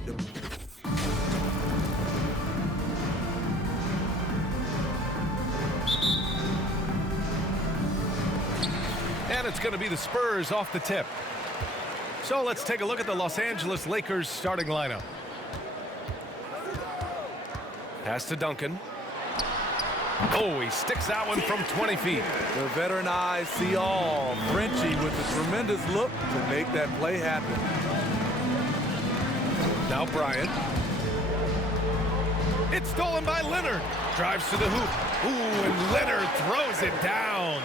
beat them. And it's going to be the Spurs off the tip. So let's take a look at the Los Angeles Lakers starting lineup. Pass to Duncan. Oh, he sticks that one from 20 feet. The veteran eyes see all. Frenchie with a tremendous look to make that play happen. Now Bryant. It's stolen by Leonard. Drives to the hoop. Ooh, and Leonard throws it down.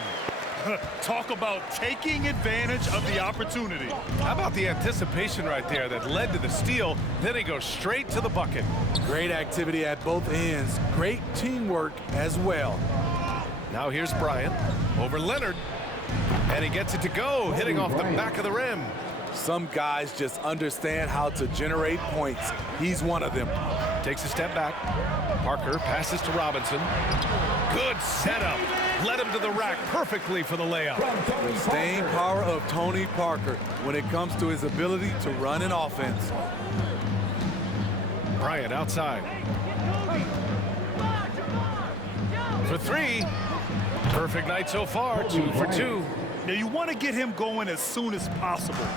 Talk about taking advantage of the opportunity. How about the anticipation right there that led to the steal? Then he goes straight to the bucket. Great activity at both ends. Great teamwork as well. Now here's Bryant over Leonard. And he gets it to go, hitting off the back of the rim. Some guys just understand how to generate points. He's one of them. Takes a step back. Parker passes to Robinson. Good setup. Led him to the rack perfectly for the layup. The staying power of Tony Parker when it comes to his ability to run an offense. Bryant outside. For three. Perfect night so far, 2 for 2. Now you want to get him going as soon as possible.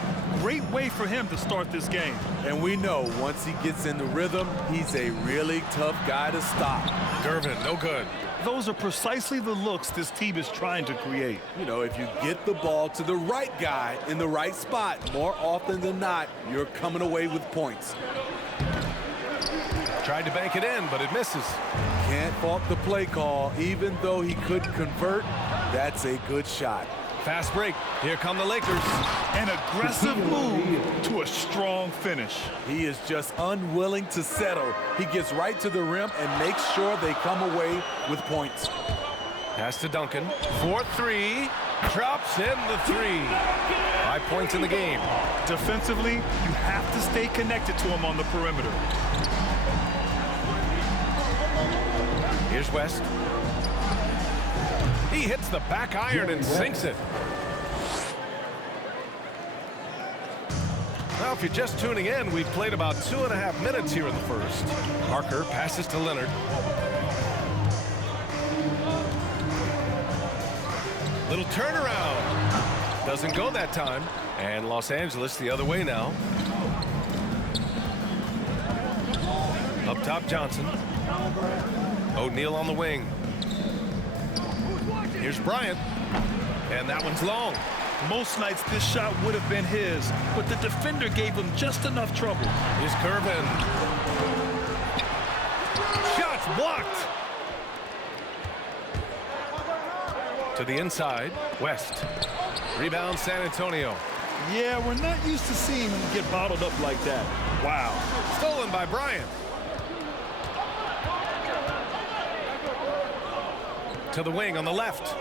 Great way for him to start this game. And we know once he gets in the rhythm, he's a really tough guy to stop. Gervin, no good. Those are precisely the looks this team is trying to create. You know, if you get the ball to the right guy in the right spot, more often than not, you're coming away with points. Tried to bank it in, but it misses. Can't fault the play call. Even though he couldn't convert, that's a good shot. Fast break. Here come the Lakers. An aggressive move to a strong finish. He is just unwilling to settle. He gets right to the rim and makes sure they come away with points. Pass to Duncan. 4-3. Drops in the 3. 5 points in the game. Defensively, you have to stay connected to him on the perimeter. Here's West. He hits the back iron and sinks it. Now, if you're just tuning in, we've played about 2.5 minutes here in the first. Parker passes to Leonard. Little turnaround. Doesn't go that time. And Los Angeles the other way now. Up top, Johnson. O'Neal on the wing. Here's Bryant. And that one's long. Most nights this shot would have been his, but the defender gave him just enough trouble. Here's Gervin. Shots blocked. To the inside, West. Rebound, San Antonio. Yeah, we're not used to seeing him get bottled up like that. Wow. Stolen by Bryant. To the wing on the left.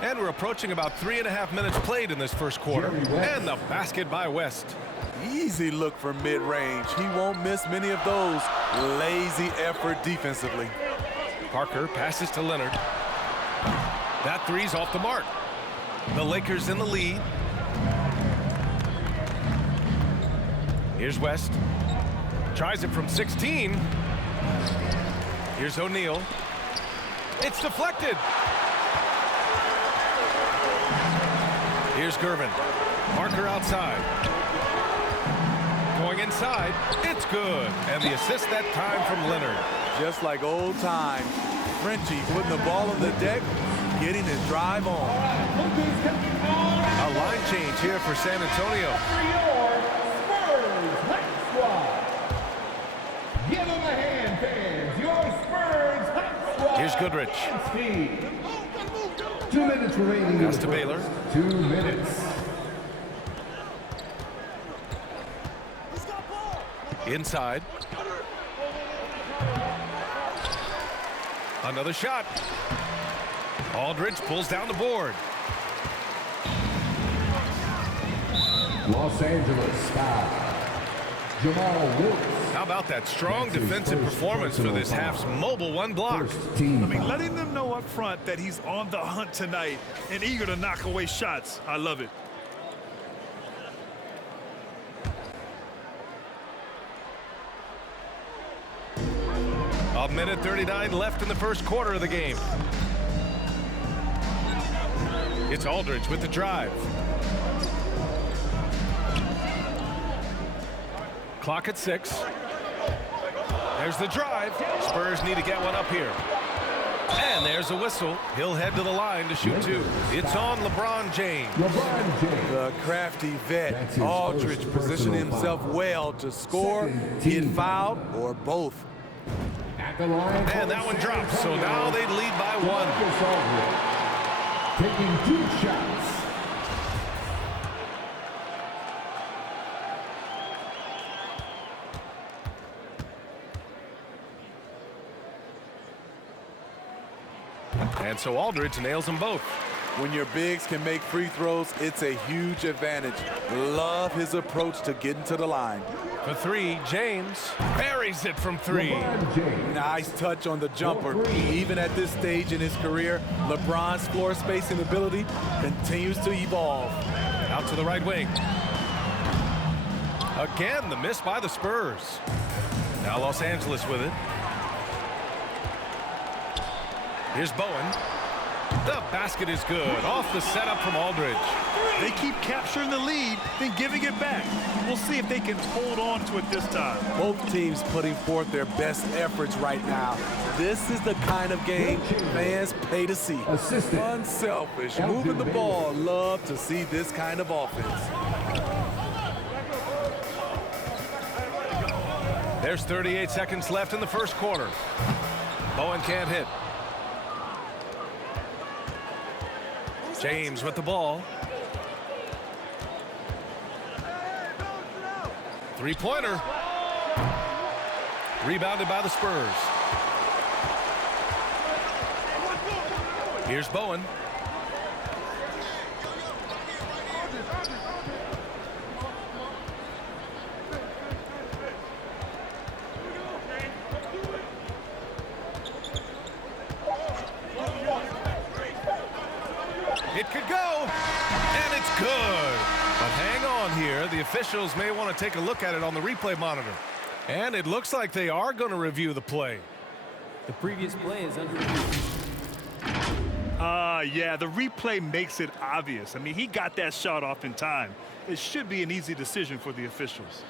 And we're approaching about 3.5 minutes played in this first quarter. And the basket by West. Easy look for mid-range. He won't miss many of those. Lazy effort defensively. Parker passes to Leonard. That three's off the mark. The Lakers in the lead. Here's West. Tries it from 16. Here's O'Neal. It's deflected. Here's Gervin. Parker outside. Going inside. It's good. And the assist that time from Leonard. Just like old times. Frenchie putting the ball on the deck, getting his drive on. A line change here for San Antonio. Give him a hand, fans. Your Spurs Hot Squad. Here's Goodrich. 2 minutes remaining. Pass to Baylor. 2 minutes. Inside. Another shot. Aldridge pulls down the board. Los Angeles foul. Jamal Wilkes. How about that strong defensive performance for this half's mobile one block? I mean, letting them know up front that he's on the hunt tonight and eager to knock away shots. I love it. A minute 39 left in the first quarter of the game. It's Aldridge with the drive. Clock at 6. There's the drive. Spurs need to get one up here. And there's a whistle. He'll head to the line to shoot 2. It's on LeBron James. The crafty vet, Aldridge, positioned himself well to score, get fouled, or both. And that one drops, so now they lead by 1. Taking 2 shots. And so Aldridge nails them both. When your bigs can make free throws, it's a huge advantage. Love his approach to getting to the line. For 3, James buries it from 3. Nice touch on the jumper. Even at this stage in his career, LeBron's floor spacing ability continues to evolve. Out to the right wing. Again, the miss by the Spurs. Now Los Angeles with it. Here's Bowen. The basket is good. Off the setup from Aldridge. They keep capturing the lead, then giving it back. We'll see if they can hold on to it this time. Both teams putting forth their best efforts right now. This is the kind of game fans pay to see. Unselfish, moving the ball. Love to see this kind of offense. There's 38 seconds left in the first quarter. Bowen can't hit. James with the ball. 3-pointer. Rebounded by the Spurs. Here's Bowen. It could go, and it's good. But hang on here. The officials may want to take a look at it on the replay monitor. And it looks like they are going to review the play. The previous play is under review. Yeah, the replay makes it obvious. I mean, he got that shot off in time. It should be an easy decision for the officials.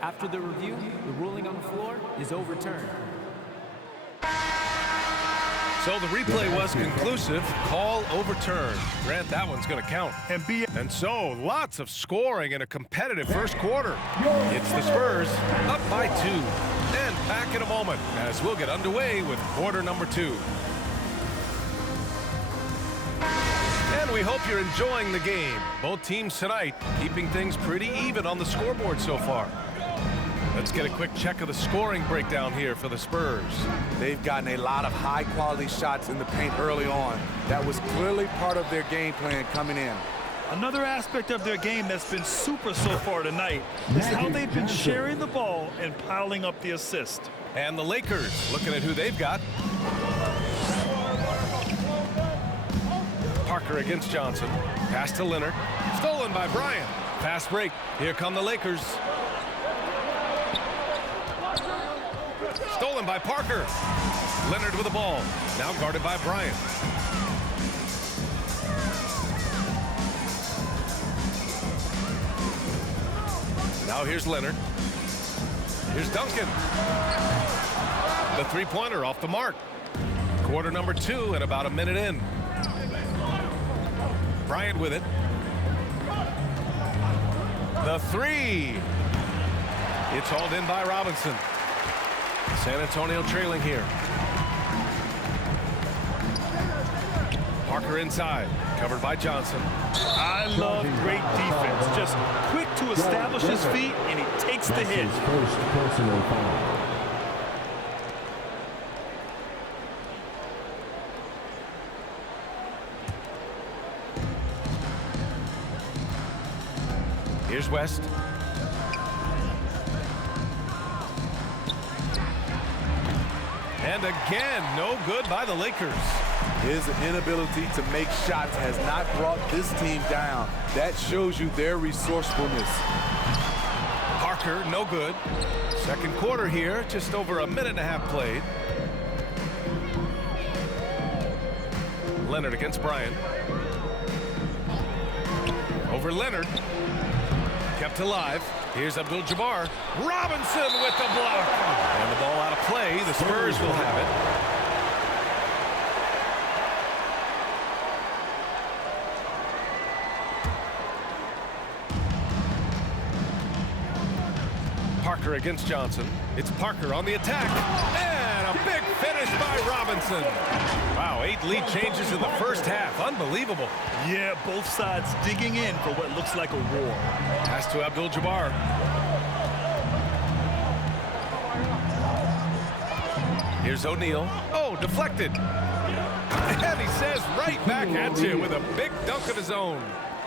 After the review, the ruling on the floor is overturned. So the replay was conclusive. Call overturned. Grant, that one's going to count. And so lots of scoring in a competitive first quarter. It's the Spurs up by 2. And back in a moment as we'll get underway with quarter number 2. And we hope you're enjoying the game. Both teams tonight keeping things pretty even on the scoreboard so far. Let's get a quick check of the scoring breakdown here for the Spurs. They've gotten a lot of high-quality shots in the paint early on. That was clearly part of their game plan coming in. Another aspect of their game that's been super so far tonight is how they've been sharing the ball and piling up the assist. And the Lakers looking at who they've got. Parker against Johnson. Pass to Leonard. Stolen by Bryant. Fast break. Here come the Lakers. Stolen by Parker. Leonard with the ball. Now guarded by Bryant. Now here's Leonard. Here's Duncan. The three-pointer off the mark. Quarter number 2 and about a minute in. Bryant with it. The 3. It's hauled in by Robinson. San Antonio trailing here. Parker inside, covered by Johnson. I love great defense. Just quick to establish his feet, and he takes the hit. First personal foul. Here's West. And again, no good by the Lakers. His inability to make shots has not brought this team down. That shows you their resourcefulness. Parker, no good. Second quarter here, just over a minute and a half played. Leonard against Bryant. Over Leonard. Kept alive. Here's Abdul-Jabbar. Robinson with the block. And the ball out of play. The Spurs will have it. Parker against Johnson. It's Parker on the attack. And a big finish by Robinson. Wow, 8 lead changes in the first half. Unbelievable. Yeah, both sides digging in for what looks like a war. Pass to Abdul-Jabbar. Here's O'Neal. Oh, deflected. And he says right back at you with a big dunk of his own.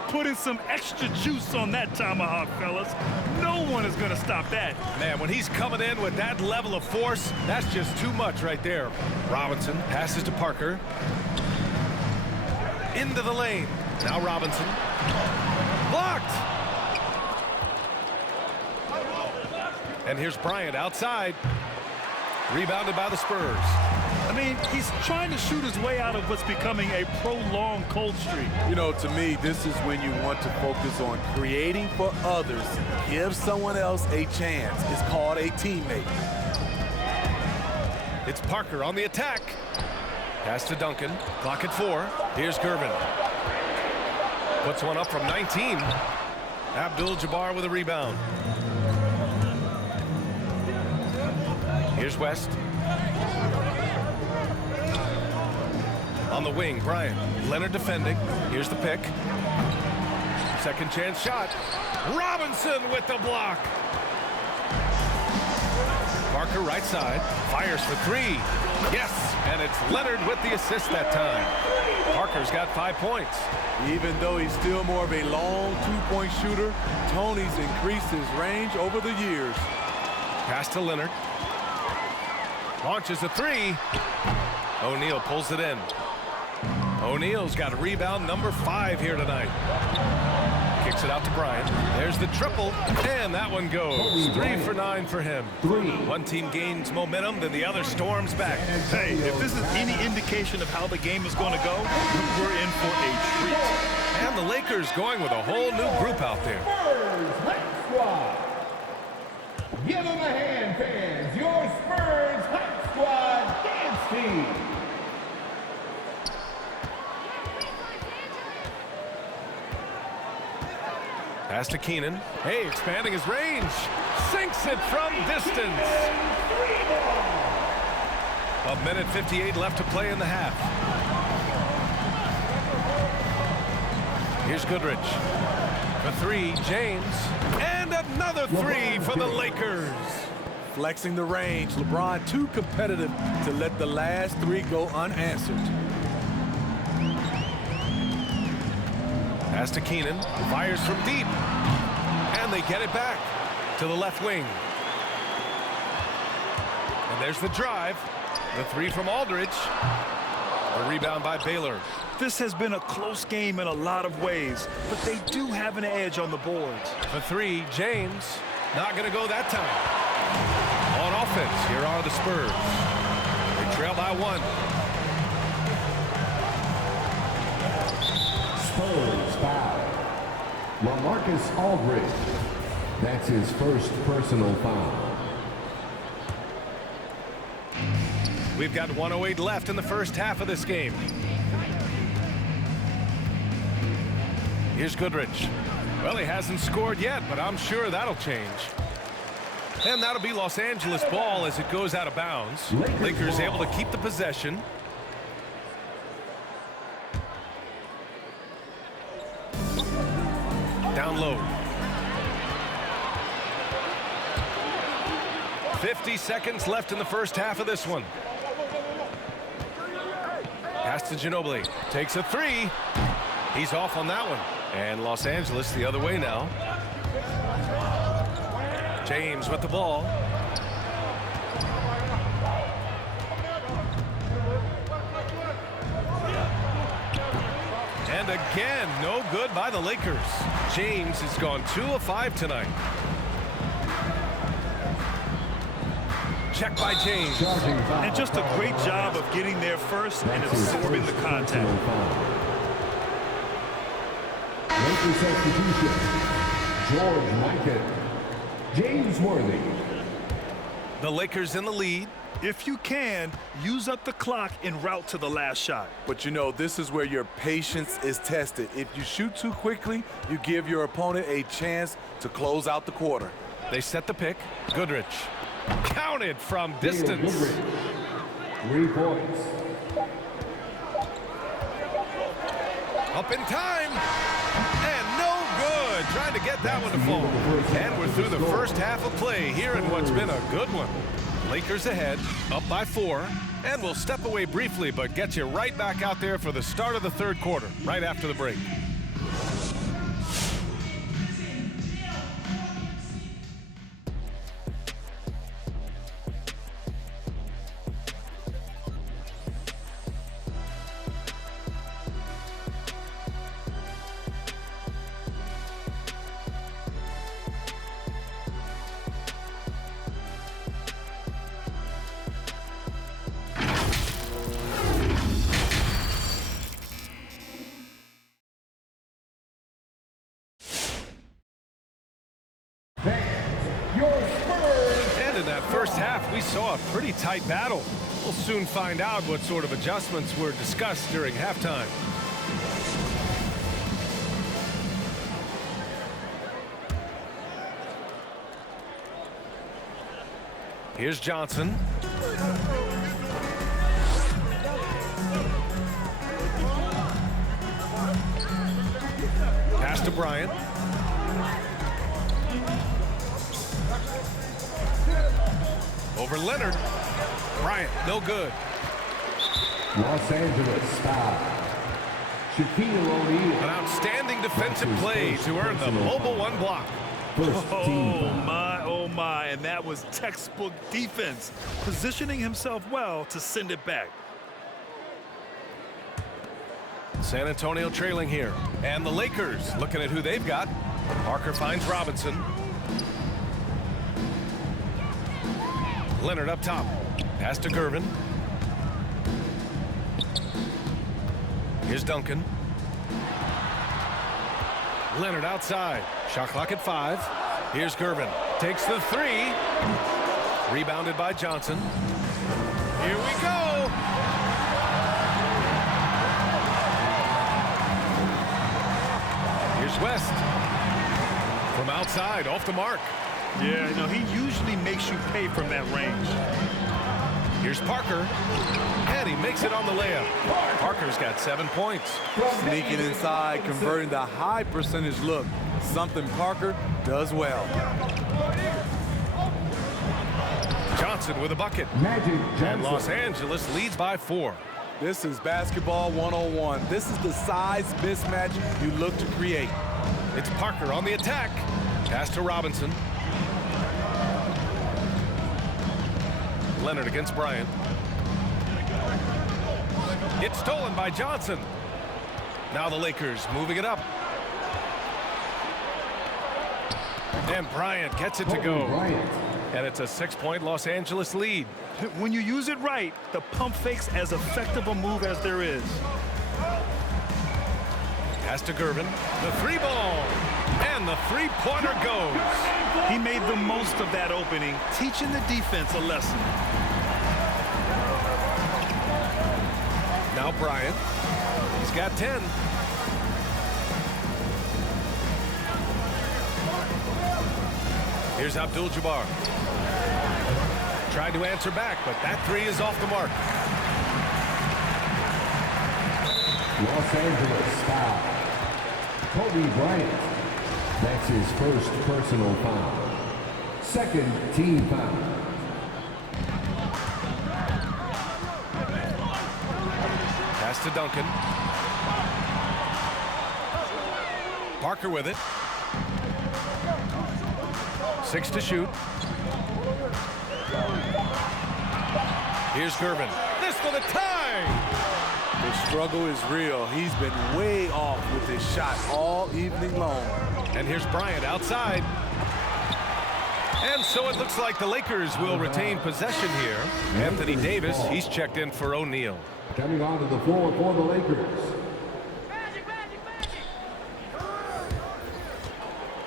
Putting some extra juice on that tomahawk, fellas. No one is going to stop that. Man, when he's coming in with that level of force, that's just too much right there. Robinson passes to Parker. Into the lane. Now Robinson. Blocked. And here's Bryant outside. Rebounded by the Spurs. I mean, he's trying to shoot his way out of what's becoming a prolonged cold streak. You know, to me, this is when you want to focus on creating for others. Give someone else a chance. It's called a teammate. It's Parker on the attack. Pass to Duncan. Clock at 4. Here's Gervin. Puts one up from 19. Abdul-Jabbar with a rebound. Here's West. On the wing, Bryant. Leonard defending. Here's the pick. Second chance shot. Robinson with the block. Parker right side. Fires for 3. Yes, and it's Leonard with the assist that time. Parker's got 5 points. Even though he's still more of a long two-point shooter, Tony's increased his range over the years. Pass to Leonard. Launches a 3. O'Neal pulls it in. O'Neal's got a rebound number 5 here tonight. Kicks it out to Bryant. There's the triple, and that one goes. 3 for 9 for him. One team gains momentum, then the other storms back. Hey, if this is any indication of how the game is going to go, we're in for a treat. And the Lakers going with a whole new group out there. Spurs Hype Squad. Give them a hand, fans. Your Spurs Hype Squad dance team. Pass to Keenan. Hey, expanding his range. Sinks it from distance. A minute 58 left to play in the half. Here's Goodrich. For 3, James. And another 3 for the Lakers. Flexing the range. LeBron too competitive to let the last 3 go unanswered. Pass to Keenan. Fires from deep. And they get it back to the left wing. And there's the drive. The 3 from Aldridge. A rebound by Baylor. This has been a close game in a lot of ways, but they do have an edge on the boards. For 3, James. Not going to go that time. On offense, here are the Spurs. They trail by 1. Spurs foul. LaMarcus Aldridge. That's his first personal foul. We've got 1:08 left in the first half of this game. Here's Goodrich. Well, he hasn't scored yet, but I'm sure that'll change. And that'll be Los Angeles ball as it goes out of bounds. Lakers able to keep the possession. Down low. 50 seconds left in the first half of this one. Pass to Ginobili. Takes a 3. He's off on that one. And Los Angeles the other way now. James with the ball. again. No good by the Lakers. James has gone 2 of 5 tonight. Check by James. And just a great job of getting there first and absorbing the contact. Lakers substitution. George Mikan. James Worthy. The Lakers in the lead. If you can, use up the clock en route to the last shot. But you know, this is where your patience is tested. If you shoot too quickly, you give your opponent a chance to close out the quarter. They set the pick. Goodrich. Counted from distance. 3 points. Up in time. And no good. Trying to get that one to fall. And we're through the first half of play here in what's been a good one. Lakers ahead, up by 4. And we'll step away briefly, but get you right back out there for the start of the third quarter, right after the break. And in that first half, we saw a pretty tight battle. We'll soon find out what sort of adjustments were discussed during halftime. Here's Johnson. Pass to Bryant. Over Leonard. Bryant, no good. Los Angeles foul. Shaquille O'Neal. An outstanding defensive play to earn the mobile 1 block. Oh my, and that was textbook defense, positioning himself well to send it back. San Antonio trailing here. And the Lakers looking at who they've got. Parker finds Robinson. Leonard up top. Pass to Gervin. Here's Duncan. Leonard outside. Shot clock at 5. Here's Gervin. Takes the 3. Rebounded by Johnson. Here we go. Here's West. From outside, off the mark. Yeah, you know, he usually makes you pay from that range. Here's Parker. And he makes it on the layup. Parker's got 7 points. Sneaking inside, converting the high percentage look. Something Parker does well. Johnson with a bucket. Magic Johnson. And Los Angeles leads by 4. This is basketball 101. This is the size mismatch you look to create. It's Parker on the attack. Pass to Robinson. Leonard against Bryant. It's stolen by Johnson. Now the Lakers moving it up. And Bryant gets it to go. And it's a 6-point Los Angeles lead. When you use it right, the pump fake's as effective a move as there is. Pass to Gervin. The 3-ball. And the 3-pointer goes. He made the most of that opening, teaching the defense a lesson. Now Bryant. He's got 10. Here's Abdul-Jabbar. Tried to answer back, but that 3 is off the mark. Los Angeles foul. Kobe Bryant. That's his first personal foul. Second team foul. Pass to Duncan. Parker with it. 6 to shoot. Here's Gervin. This for the tie. The struggle is real. He's been way off with his shot all evening long. And here's Bryant outside. And so it looks like the Lakers will retain possession here. Anthony Davis, he's checked in for O'Neal. Coming onto the floor for the Lakers.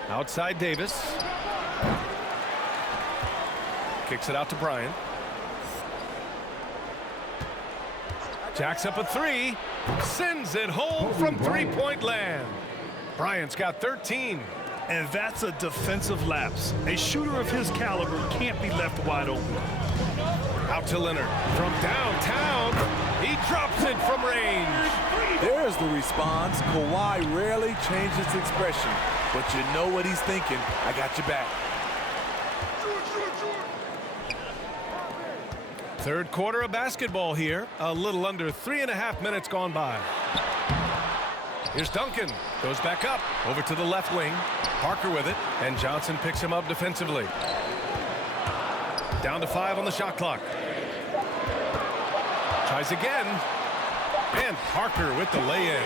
Outside Davis. Kicks it out to Bryant. Jacks up a three. Sends it home from three-point land. Bryant's got 13. And that's a defensive lapse. A shooter of his caliber can't be left wide open. Out to Leonard from downtown. He drops it from range. There's the response. Kawhi rarely changes expression, but you know what he's thinking. I got your back. Third quarter of basketball here. A little under 3.5 minutes gone by. Here's Duncan. Goes back up. Over to the left wing. Parker with it. And Johnson picks him up defensively. Down to 5 on the shot clock. Tries again. And Parker with the lay-in.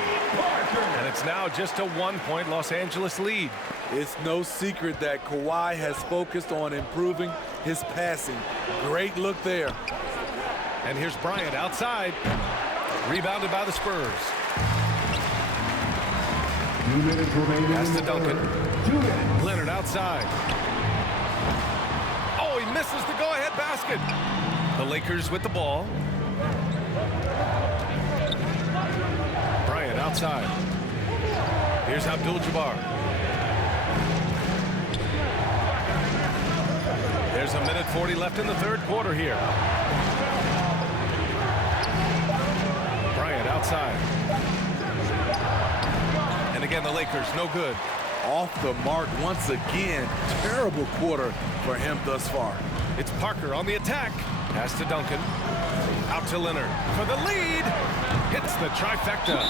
And it's now just a 1-point Los Angeles lead. It's no secret that Kawhi has focused on improving his passing. Great look there. And here's Bryant outside. Rebounded by the Spurs. 2 minutes remaining. Pass to Duncan. 2 minutes. Leonard outside. Oh, he misses the go-ahead basket. The Lakers with the ball. Bryant outside. Here's Abdul-Jabbar. There's a minute 40 left in the third quarter here. Bryant outside. And again, the Lakers no good. Off the mark once again. Terrible quarter for him thus far. It's Parker on the attack. Pass to Duncan. Out to Leonard for the lead. Hits the trifecta.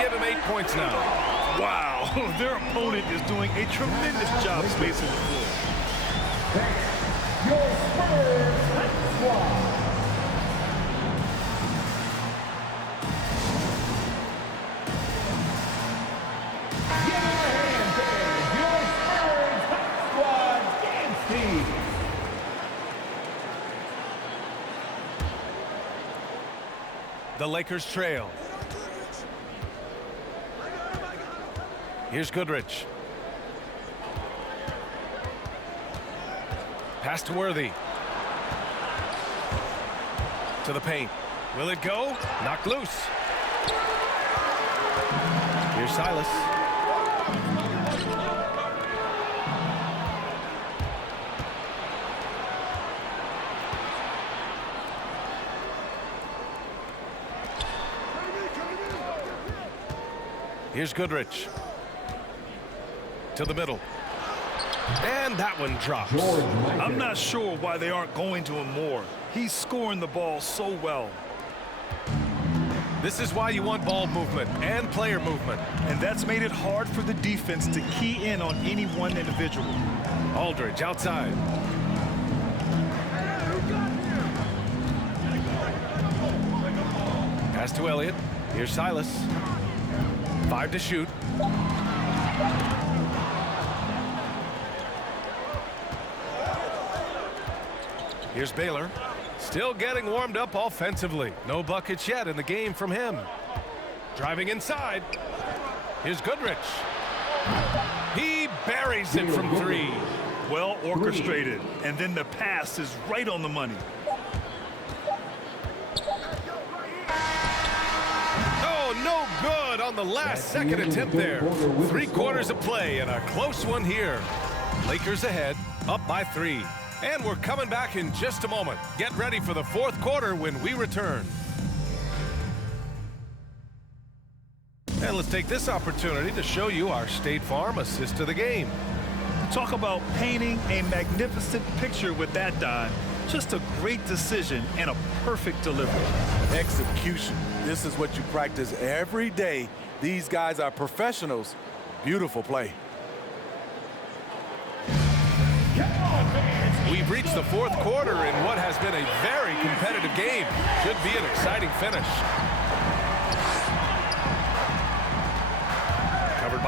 Give him 8 points now. Wow, their opponent is doing a tremendous job spacing the floor. Your Spurs squad. Give him a hand, fans. Your Spurs squad dance team. The Lakers trail. Here's Goodrich. Pass to Worthy. To the paint. Will it go? Knocked loose. Here's Silas. Here's Goodrich. To the middle. And that one drops. I'm not sure why they aren't going to him more. He's scoring the ball so well. This is why you want ball movement and player movement. And that's made it hard for the defense to key in on any one individual. Aldridge outside. Pass to Elliott. Here's Silas. 5 to shoot. Here's Baylor. Still getting warmed up offensively. No buckets yet in the game from him. Driving inside. Here's Goodrich. He buries it from 3. Well orchestrated. And then the pass is right on the money. Oh, no good on the last second attempt there. 3 quarters of play and a close one here. Lakers ahead, up by 3. And we're coming back in just a moment. Get ready for the fourth quarter when we return. And let's take this opportunity to show you our State Farm assist to the game. Talk about painting a magnificent picture with that dive. Just a great decision and a perfect delivery. Execution. This is what you practice every day. These guys are professionals. Beautiful play. We've reached the fourth quarter in what has been a very competitive game. Should be an exciting finish.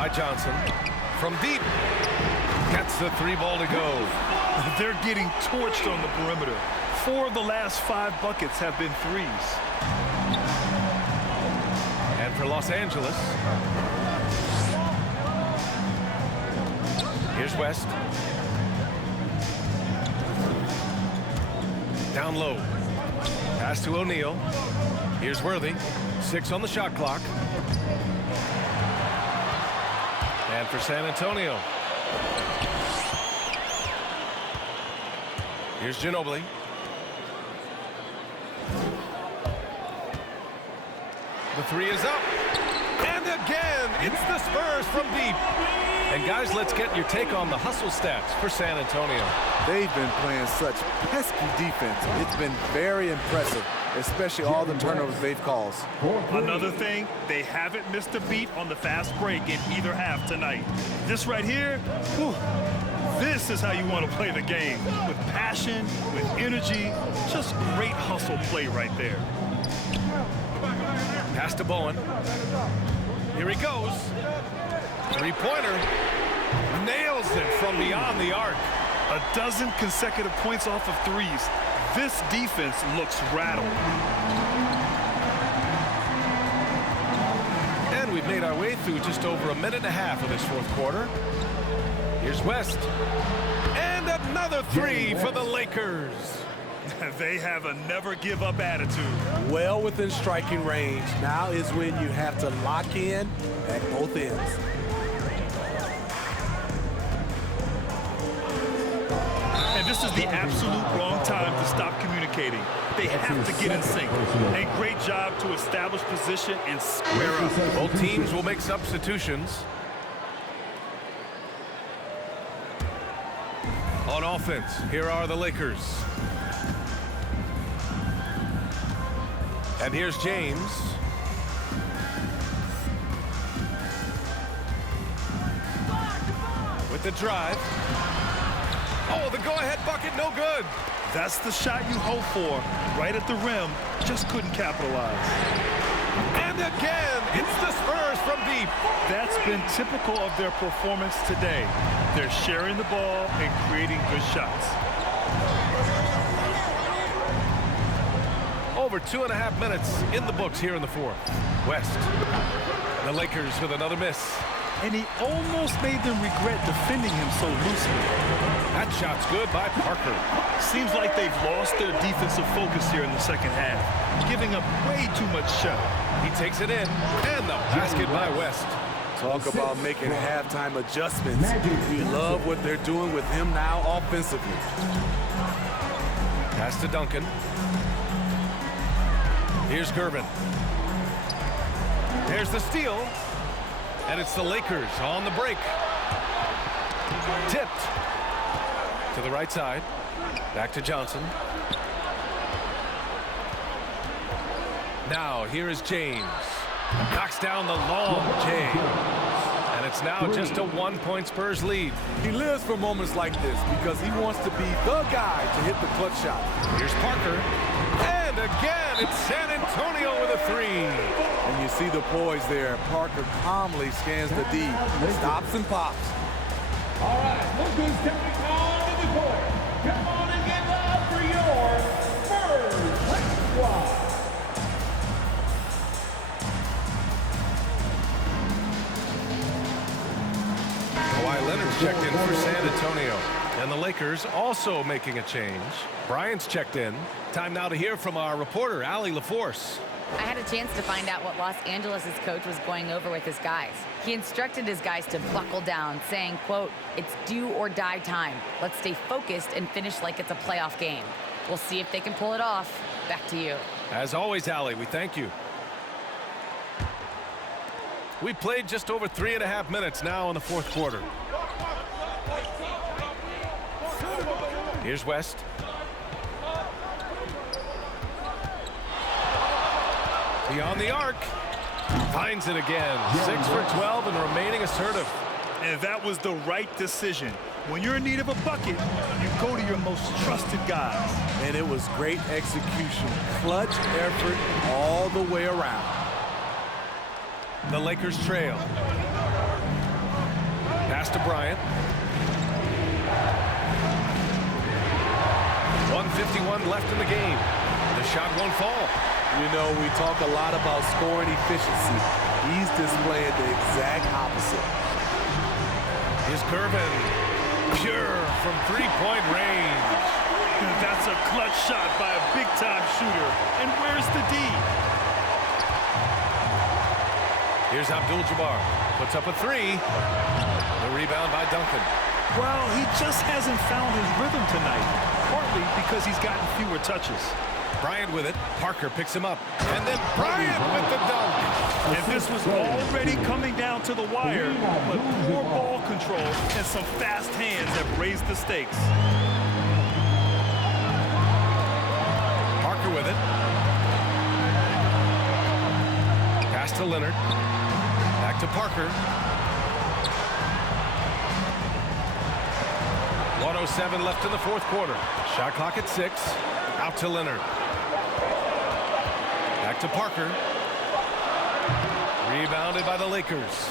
by Johnson. From deep. Gets the 3 ball to go. They're getting torched on the perimeter. 4 of the last 5 buckets have been threes. And for Los Angeles, here's West. Down low. Pass to O'Neal. Here's Worthy. 6 on the shot clock. And for San Antonio, here's Ginobili. The 3 is up. And again, it's the Spurs from deep. And guys, let's get your take on the hustle stats for San Antonio. They've been playing such pesky defense. It's been very impressive, especially all the turnovers they've caused. Another thing, they haven't missed a beat on the fast break in either half tonight. This right here, whew, this is how you want to play the game. With passion, with energy, just great hustle play right there. Pass to Bowen. Here he goes. 3-pointer. Nails it from beyond the arc. A dozen consecutive points off of threes. This defense looks rattled. And we've made our way through just over a minute and a half of this fourth quarter. Here's West. And another 3 for the Lakers. They have a never-give-up attitude. Well within striking range. Now is when you have to lock in at both ends. And this is the absolute wrong time to stop communicating. They have to get in sync. A great job to establish position and square up. Both teams will make substitutions. On offense, here are the Lakers. And here's James. With the drive. Oh, the go-ahead bucket, no good. That's the shot you hope for. Right at the rim, just couldn't capitalize. And again, it's the Spurs from deep. That's been typical of their performance today. They're sharing the ball and creating good shots. Over 2.5 minutes in the books here in the fourth. West. The Lakers with another miss. And he almost made them regret defending him so loosely. That shot's good by Parker. Seems like they've lost their defensive focus here in the second half, giving up way too much shot. He takes it in, and the basket by West. Talk about making halftime adjustments. You love what they're doing with him now offensively. Pass to Duncan. Here's Gervin. There's the steal. And it's the Lakers on the break. Tipped to the right side. Back to Johnson. Now here is James. Knocks down the long James. And it's now just a 1-point Spurs lead. He lives for moments like this because he wants to be the guy to hit the clutch shot. Here's Parker. And again, it's San Antonio with a 3. And you see the poise there. Parker calmly scans the D, stops and pops. All right, look who's coming onto the court. Come on and get loud for your Spurs Hype Squad. Kawhi Leonard's checked in for San Antonio. And the Lakers also making a change. Bryant's checked in. Time now to hear from our reporter, Allie LaForce. I had a chance to find out what Los Angeles' coach was going over with his guys. He instructed his guys to buckle down, saying, quote, "It's do or die time. Let's stay focused and finish like it's a playoff game." We'll see if they can pull it off. Back to you. As always, Allie, we thank you. We played just over 3.5 minutes now in the fourth quarter. Here's West. Beyond the arc. Finds it again. 6 for 12 and remaining assertive. And that was the right decision. When you're in need of a bucket, you go to your most trusted guys. And it was great execution. Clutch effort all the way around. The Lakers trail. Pass to Bryant. 1:51 left in the game. The shot won't fall. You know, we talk a lot about scoring efficiency. He's displaying the exact opposite. Here's Gervin. Pure from three-point range. That's a clutch shot by a big-time shooter. And where's the D? Here's Abdul-Jabbar. Puts up a three. The rebound by Duncan. Well, he just hasn't found his rhythm tonight, partly because he's gotten fewer touches. Bryant with it. Parker picks him up. And then Bryant with the dunk. And this was already coming down to the wire, but poor ball control and some fast hands have raised the stakes. Parker with it. Pass to Leonard. Back to Parker. 1:07 left in the fourth quarter. Shot clock at 6. Out to Leonard. Back to Parker. Rebounded by the Lakers.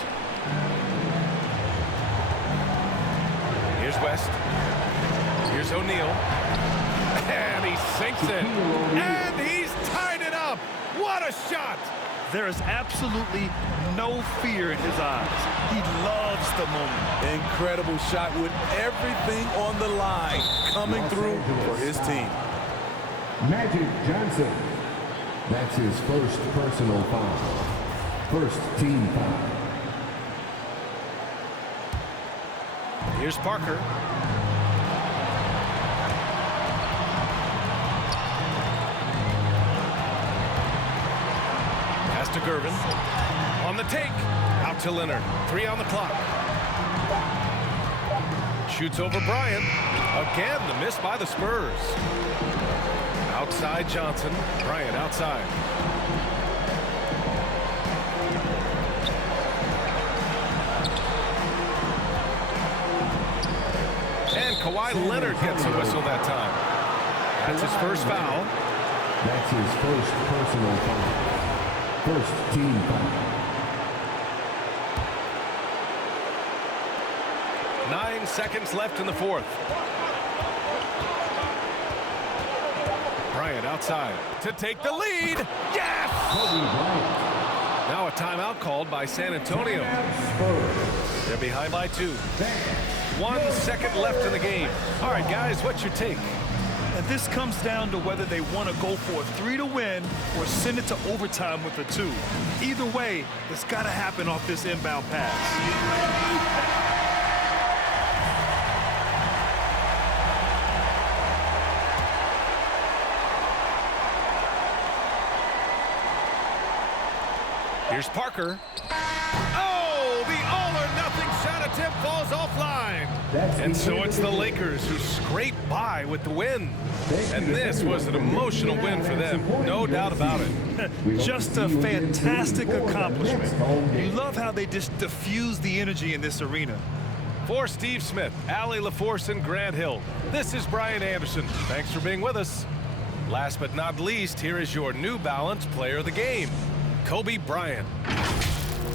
Here's West. Here's O'Neal. And he sinks it. And he's tied it up. What a shot! There is absolutely no fear in his eyes. He loves the moment. Incredible shot with everything on the line coming through for his team. Magic Johnson. That's his first personal foul. First team foul. Here's Parker. Pass to Gervin. On the take. Out to Leonard. 3 on the clock. Shoots over Bryant. Again, the miss by the Spurs. Outside Johnson. Bryant outside. And Kawhi Leonard gets a whistle that time. That's his first foul. That's his first personal foul. First team foul. 9 seconds left in the fourth. Bryant outside to take the lead. Yes! Kobe Bryant. Now a timeout called by San Antonio. Spurs. They're behind by 2. 1 second left in the game. All right, guys, what's your take? And this comes down to whether they want to go for a 3 to win or send it to overtime with a 2. Either way, it's got to happen off this inbound pass. Here's Parker. Oh, the all-or-nothing shot attempt falls offline. And so it's the Lakers who scrape by with the win. And this was an emotional win for them, no doubt about it. Just a fantastic accomplishment. You love how they just diffuse the energy in this arena. For Steve Smith, Allie LaForce, and Grant Hill, this is Brian Anderson. Thanks for being with us. Last but not least, here is your New Balance Player of the Game, Kobe Bryant.